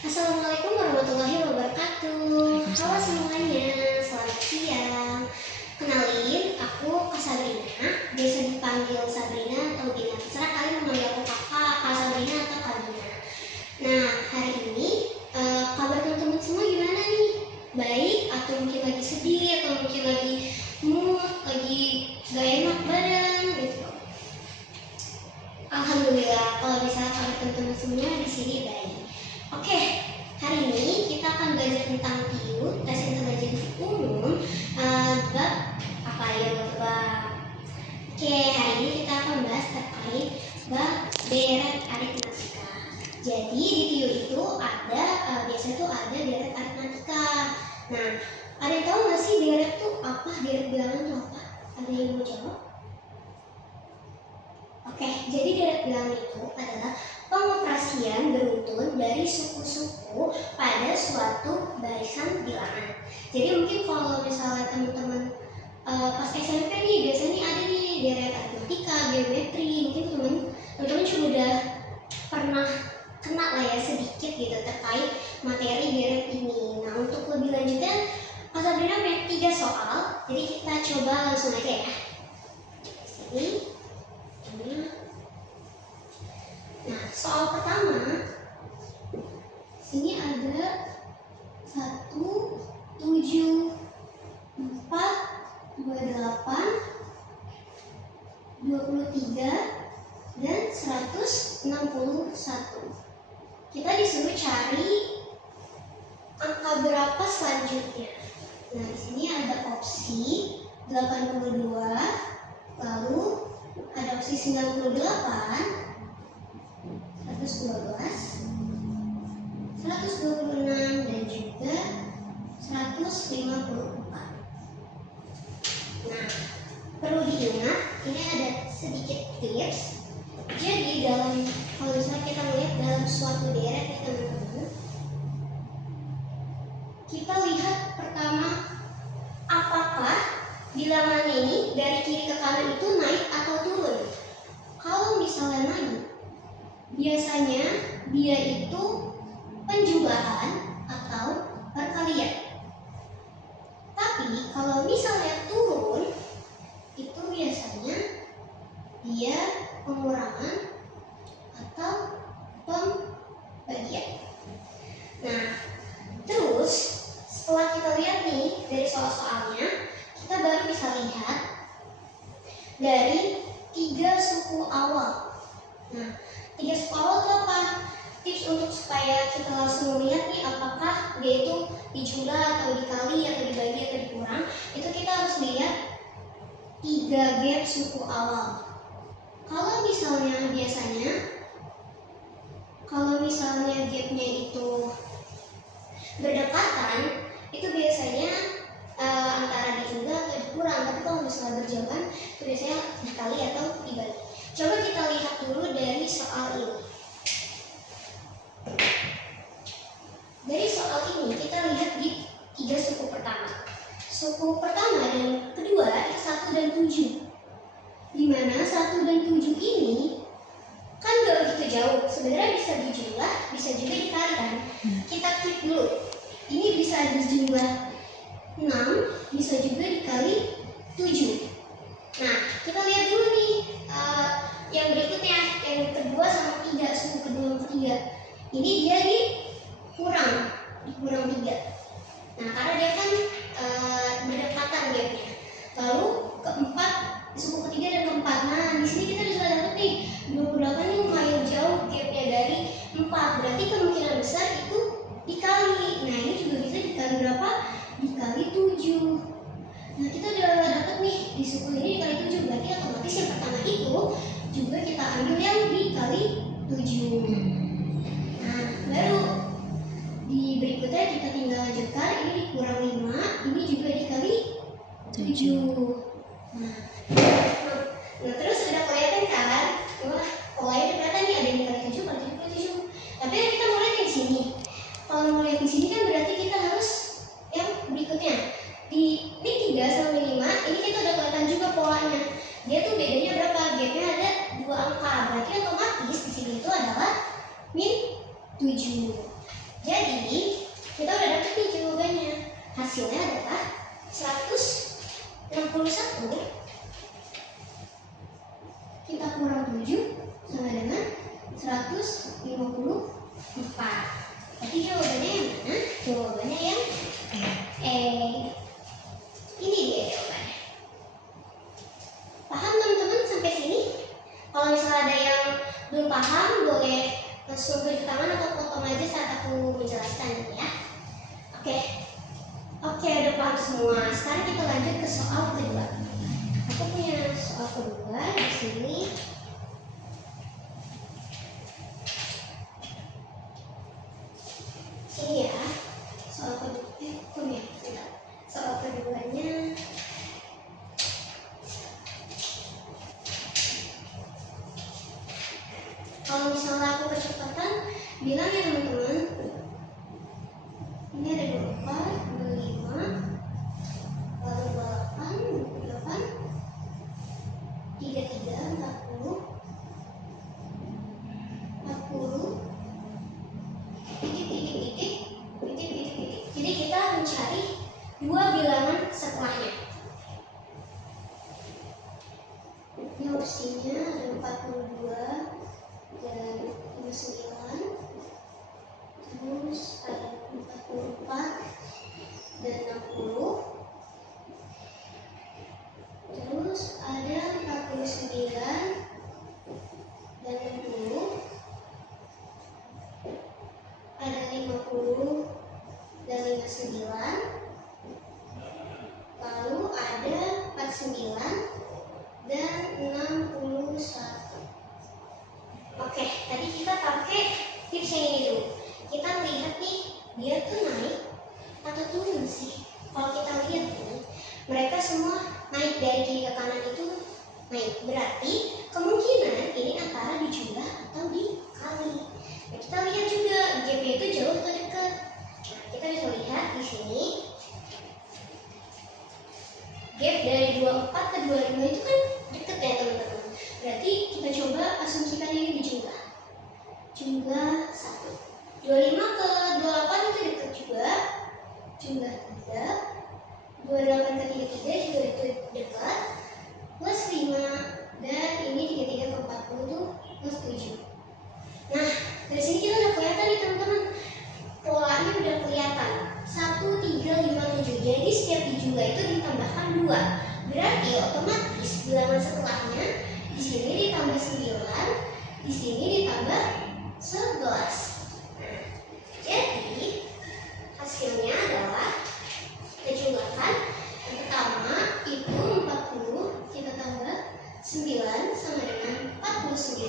Assalamualaikum warahmatullahi wabarakatuh. Halo semuanya, selamat siang. Kenalin, aku Kak Sabrina. Biasa dipanggil Sabrina atau Dina. Terserah kalian mau manggil aku kakak, Kak Sabrina atau Kak Dina. Nah, hari ini kabar teman-teman semua gimana nih? Baik atau mungkin lagi sedih atau mungkin lagi mood, lagi gak enak badan gitu. Alhamdulillah, kalau misalnya kabar teman-teman semua di sini baik. Oke, hari ini kita akan belajar tentang TIU, tes intelijensi umum, bab apa ya bab. Oke, hari ini kita akan bahas terkait bab deret aritmatika. Jadi di TIU itu ada biasanya tuh ada deret aritmatika. Nah, ada yang tahu nggak sih deret tuh apa? Deret bilangan tuh apa? Ada yang mau jawab? Oke, jadi deret bilangan itu adalah pengoperasian beruntun dari suku-suku pada suatu barisan bilangan. Jadi mungkin kalau misalnya teman-teman pas SMP nih biasanya ada nih deret aritmatika, geometri, mungkin teman-teman juga udah pernah kena lah ya sedikit gitu terkait materi deret ini. Nah, untuk lebih lanjutnya Kak Sabrina punya 3 soal, jadi kita coba langsung aja ya. Di sini. Nah, soal pertama, sini ada 1, 7, 4, 28, 23, dan 161. Kita disuruh cari angka berapa selanjutnya. Nah, di sini ada opsi 82, lalu ada opsi 98, 112, 126, dan juga 154. Nah, perlu diingat, ini ada sedikit tips. Jadi kalau misalnya kita melihat dalam suatu deret nih teman-teman, kita lihat pertama apakah bilangan ini dari kiri ke kanan itu naik atau turun. Kalau misalnya naik, biasanya dia itu penjumlahan atau perkalian. Tapi kalau misalnya turun, itu biasanya dia pengurangan atau pembagian. Nah, terus setelah kita lihat nih dari soal-soalnya, kita baru bisa lihat dari 3 suku awal. Nah, 3 suku awal itu apa? Tips untuk supaya kita langsung melihat nih apakah dia itu dijumlah atau dikali atau dibagi atau dikurang, itu kita harus lihat 3 gap suku awal. Kalau misalnya gapnya itu berdekatan, itu biasanya antara dijumlah atau dikurang. Tapi kalau misalnya berjauhan, itu biasanya dikali atau dibagi. Coba kita lihat dulu dari soal ini. Dari soal ini kita lihat di 3 suku pertama. Suku pertama dan kedua itu 1 dan 7. Dimana 1 dan 7 ini kan gak begitu jauh. Sebenarnya bisa dijumlah, bisa juga dikalikan. Kita klik dulu. Ini bisa dijumlah 6, bisa juga dikali 7. Nah, kita lihat dulu nih yang berikutnya, yang kedua sama ketiga, suku kedua sama ketiga. Ini dia dikurang 3. Nah, karena dia kan berdekatan gapnya. Lalu keempat, suku ketiga dan keempat. Nah, di sini kita bisa dapat nih 28 ini lumayan jauh gapnya dari 4. Berarti kemungkinan besar itu dikali. Nah, ini juga bisa dikali berapa? Dikali 7. Nah, kita udah dapat nih di suku ini dikali 7. Berarti otomatis yang pertama itu juga kita ambil yang dikali 7. Nah, baru di berikutnya kita tinggal lanjutkan. Ini dikurang 5, ini juga dikali 7. Nah, terus sudah kelihatan kan? Wah, polanya kelihatan nih, ada yang dikali 7, kali 7, kali 7. Tapi kita mau lihat yang sini. Kalau mau lihat di sini kan berarti kita harus yang berikutnya. Ini 3 sama 5, ini kita udah kelihatan juga polanya. Dia tuh bedanya berapa? Gapnya ada 2 angka. Berarti otomatis di sini itu adalah min 7. Jadi Berarti jawabannya yang mana? Jawabannya yang E. Ini dia jawabannya. Paham teman-teman sampai sini? Kalau misalnya ada yang belum paham, boleh langsung tunjuk tangan atau potong aja saat aku menjelaskan ya. Oke, udah paham semua. Sekarang kita lanjut ke soal kedua. Aku punya soal kedua di sini. Sini ya. Soal kedua. Soal keduanya. Kalau misalnya aku kecepatan, bilang ya teman-teman. Ini ada 24, 25, lalu 28, 33, 40, 40, titik. Jadi kita mencari dua bilangan setelahnya. Ini opsinya ada 42 dan 59. Terus ada 44 dan 60. Terus ada 49 dan 60. Ada 50 dan 59. Lalu ada 49 dan 61. Oke, tadi kita pakai tips yang ini dulu. Kita lihat nih, dia tuh naik atau turun sih. Kalau kita lihat nih, mereka semua naik dari kiri ke kanan itu naik. Berarti kemungkinan ini antara dijumlah atau dikali. Nah, kita lihat juga gapnya itu jauh atau dekat. Nah, kita bisa lihat di sini gap dari 24 ke 25 itu kan deket ya teman-teman. Berarti kita coba asumsikan ini dijumlah. Jumlah 1. 25 ke 28 itu dekat juga. Jumlah 3. 28 ke 33 juga itu dekat. Plus 5. Dan ini 33 ke 40 itu plus 7. Nah, dari sini kita udah kelihatan nih teman-teman. Polanya udah kelihatan. 1, 3, 5, 7. Jadi setiap dijumlah itu ditambahkan 2. Berarti otomatis bilangan setelahnya di sini ditambah 9, di sini ditambah 11. Jadi hasilnya adalah kita jumlahkan. Yang pertama itu 40 kita tambah 9 sama dengan 49.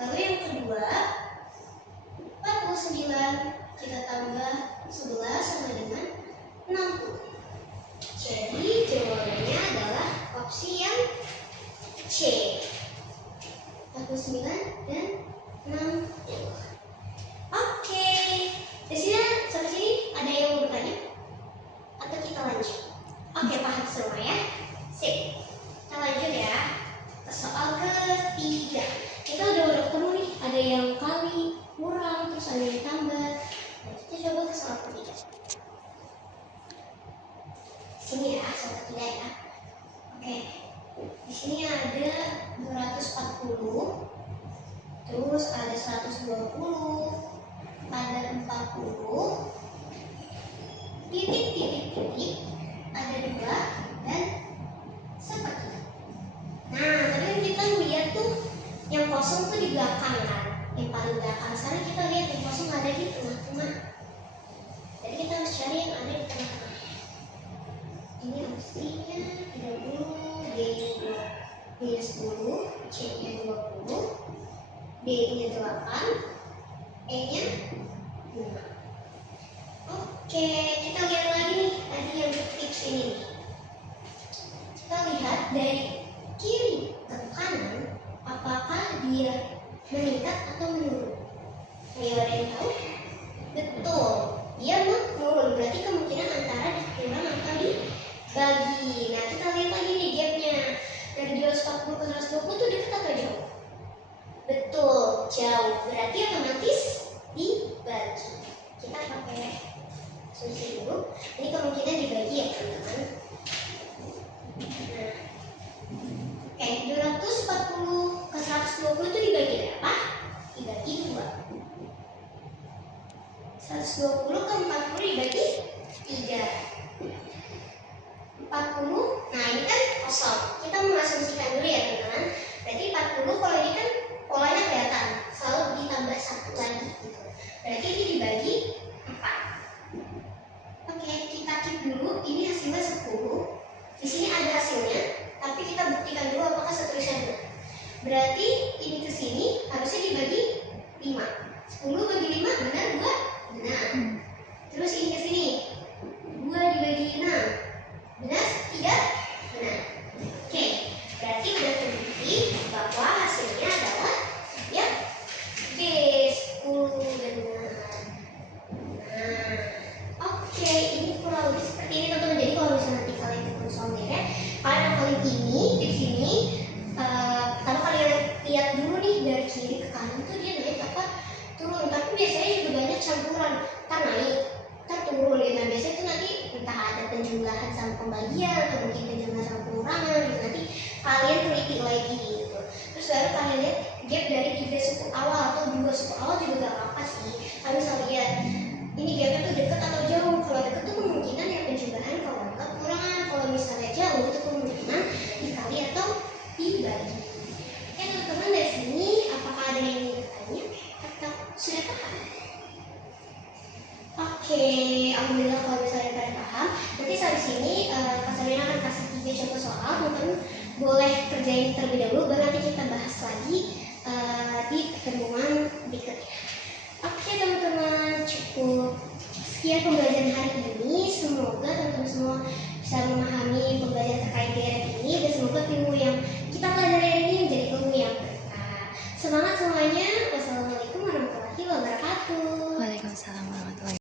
Lalu yang kedua 49 kita tambah 11 sama dengan 60. Jadi jawabannya adalah opsi yang C. 49 dan 60. Oke. Di sini sampai sini ada yang mau bertanya? Atau kita lanjut? Oke, paham semua ya? Sip. Kita lanjut ya ke soal ketiga. Kita udah ketemu nih, ada yang kali, kurang, terus ada yang tambah. Nah, kita coba ke soal ketiga. Sini ya, soal ketiga ya. Oke. Di sini ada 240. Terus ada 120, ada 40, titik, ada 2 dan 1. Nah, tadi kan kita lihat tuh yang kosong tuh di belakang kan, yang paling belakang. Sekarang kita lihat yang kosong ada di tengah-tengah. Jadi kita harus cari yang ada di tengah-tengah. Ini opsinya 30, B-nya 10, C-nya 20, D-nya 8, E-nya 5. Oke, kita lihat lagi nih tadi yang tips ini nih. Kita lihat dari kiri ke kanan, apakah dia meningkat atau menurun? Ayo, ada yang tahu? Betul, dia menurun. Berarti kemungkinan antara dikurang atau dibagi. Nah, kita lihat lagi nih gapnya. Dari 240 ke 120 itu dekat atau jauh? Betul, jauh. Berarti otomatis dibagi. Kita pakai asumsi dulu. Ini kemungkinan dibagi ya teman-teman. Nah, oke, 240 ke 120 itu dibagi berapa? Dibagi 2. 120 ke 40 dibagi 3. 40, nah ini kan kosong. Kita mengasumsikan dulu ya teman-teman. Berarti 40 kalau ini kan polanya kelihatan, selalu ditambah 1 lagi gitu. Berarti ini dibagi 4. Oke, kita keep dulu. Ini hasilnya 10. Di sini ada hasilnya, tapi kita buktikan dulu apakah seterusnya benar. Berarti ini ke sini harusnya dibagi 5. 10 bagi 5 benar 2? Benar. Terus ini ke sini 2 dibagi 6 benar? 3? Benar. Oke, berarti udah terbukti bahwa hasilnya adalah ya B, 10 benar. Nah, oke, ini kurang lebih seperti ini teman-teman. Jadi kalau misalnya nanti kalian ketemu soalnya, kalian kalian ini tips ini, kalau kalian lihat dulu nih dari kiri ke kanan tuh dia naik apa turun, tapi biasanya juga banyak campuran, ntar naik, ntar turun gitu. Nah biasanya tuh nanti entah ada penjumlahan sama pembagian atau mungkin penjumlahan sama pengurangan gitu. Nanti kalian teliti lagi gitu. Terus baru kalian lihat gap dari 3 suku awal atau 2 suku awal juga gak apa-apa sih. Kalian bisa lihat ini gapnya tuh dekat atau jauh. Kalau dekat tuh kemungkinan ya penjumlahan, kalau enggak pengurangan. Kalau misalnya jauh itu kemungkinan dikali atau dibagi. Oke teman-teman, dari sini apakah ada yang ingin bertanya atau sudah paham? Oke, alhamdulillah kalau misalnya kalian paham. Nanti sampai sini Kak Sabrina akan kasih 3 contoh soal. Teman-teman boleh kerjain terlebih dahulu, baru nanti kita bahas lagi di pertemuan berikutnya. Oke teman-teman, cukup sekian pembelajaran hari ini. Semoga teman-teman semua bisa memahami pembelajaran terkait DRF ini, dan semoga ilmu yang kita pelajari ini menjadi ilmu yang berkah. Semangat semuanya.